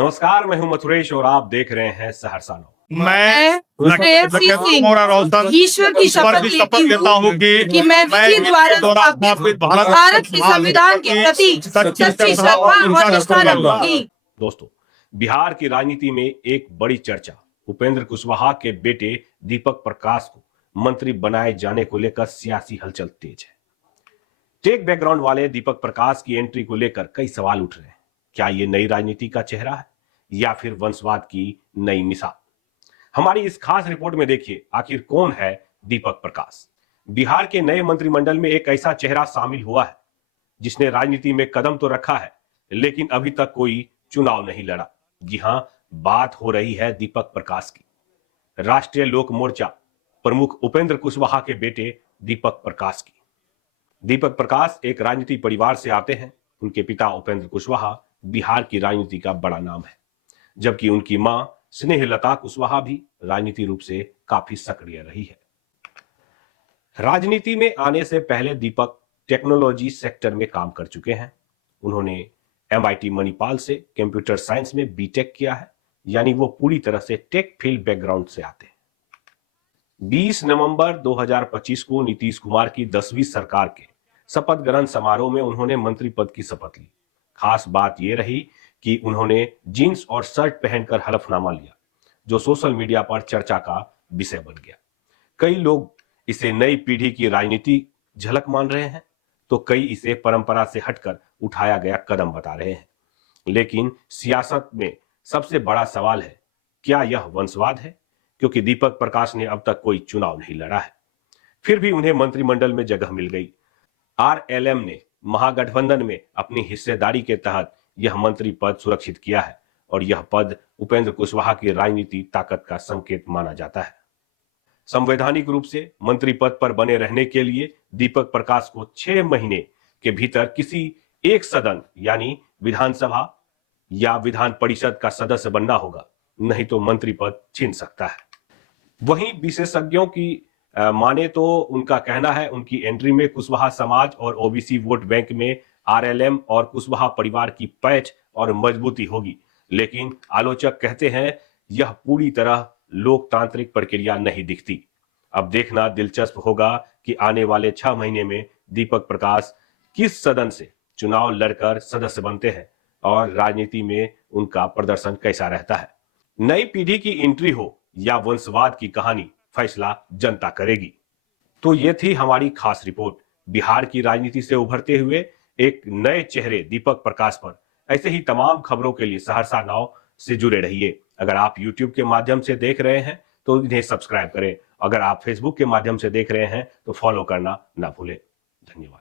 नमस्कार, मैं हूं मथुरेश और आप देख रहे हैं सहरसा नौ। मैं ईश्वर की शपथ लेता हूँ कि मैं विधि द्वारा भारत के संविधान के प्रति सच्ची श्रद्धा और निष्ठा रखूंगी। दोस्तों, बिहार की राजनीति में एक बड़ी चर्चा उपेंद्र कुशवाहा के बेटे दीपक प्रकाश को मंत्री बनाए जाने को लेकर सियासी हलचल तेज है। टेक बैकग्राउंड वाले दीपक प्रकाश की एंट्री को लेकर कई सवाल उठ रहे हैं। क्या ये नई राजनीति का चेहरा है या फिर वंशवाद की नई मिसाल? हमारी इस खास रिपोर्ट में देखिए आखिर कौन है दीपक प्रकाश। बिहार के नए मंत्रिमंडल में एक ऐसा चेहरा शामिल हुआ है जिसने राजनीति में कदम तो रखा है लेकिन अभी तक कोई चुनाव नहीं लड़ा। जी हां, बात हो रही है दीपक प्रकाश की। राष्ट्रीय लोक मोर्चा प्रमुख उपेंद्र कुशवाहा के बेटे दीपक प्रकाश की। दीपक प्रकाश एक राजनीति परिवार से आते हैं। उनके पिता उपेंद्र कुशवाहा बिहार की राजनीति का बड़ा नाम है, जबकि उनकी मां स्नेहलता कुशवाहा भी राजनीति रूप से काफी सक्रिय रही है। राजनीति में आने से पहले दीपक टेक्नोलॉजी सेक्टर में काम कर चुके हैं। उन्होंने MIT मणिपाल से कंप्यूटर साइंस में बीटेक किया है, यानी वो पूरी तरह से टेक फील्ड बैकग्राउंड से आते हैं। 20 नवंबर 2025 को नीतीश कुमार की 10वीं सरकार के शपथ ग्रहण समारोह में उन्होंने मंत्री पद की शपथ ली। खास बात यह रही कि उन्होंने जींस और शर्ट पहनकर हलफनामा लिया, जो सोशल मीडिया पर चर्चा का विषय बन गया। कई लोग इसे नई पीढ़ी की राजनीति झलक मान रहे हैं, तो कई इसे परंपरा से हटकर उठाया गया कदम बता रहे हैं। लेकिन सियासत में सबसे बड़ा सवाल है, क्या यह वंशवाद है? क्योंकि दीपक प्रकाश ने अब तक कोई चुनाव नहीं लड़ा है, फिर भी उन्हें मंत्रिमंडल में जगह मिल गई। RLM ने महागठबंधन में अपनी हिस्सेदारी के तहत यह मंत्री पद सुरक्षित किया है और यह पद उपेंद्र कुशवाहा की राजनीति ताकत का संकेत माना जाता है। संवैधानिक रूप से मंत्री पद पर बने रहने के लिए दीपक प्रकाश को 6 महीने के भीतर किसी एक सदन यानी विधानसभा या विधान परिषद का सदस्य बनना होगा, नहीं तो मंत्री पद छीन सकता है। वहीं विशेषज्ञों की माने तो उनका कहना है उनकी एंट्री में कुशवाहा समाज और OBC वोट बैंक में RLM और कुशवाहा परिवार की पैठ और मजबूती होगी। लेकिन आलोचक कहते हैं यह पूरी तरह लोकतांत्रिक प्रक्रिया नहीं दिखती। अब देखना दिलचस्प होगा कि आने वाले 6 महीने में दीपक प्रकाश किस सदन से चुनाव लड़कर सदस्य बनते हैं और राजनीति में उनका प्रदर्शन कैसा रहता है। नई पीढ़ी की एंट्री हो या वंशवाद की कहानी, फैसला जनता करेगी। तो ये थी हमारी खास रिपोर्ट बिहार की राजनीति से उभरते हुए एक नए चेहरे दीपक प्रकाश पर। ऐसे ही तमाम खबरों के लिए सहरसा नाउ से जुड़े रहिए। अगर आप YouTube के माध्यम से देख रहे हैं तो इन्हें सब्सक्राइब करें। अगर आप Facebook के माध्यम से देख रहे हैं तो फॉलो करना ना भूलें। धन्यवाद।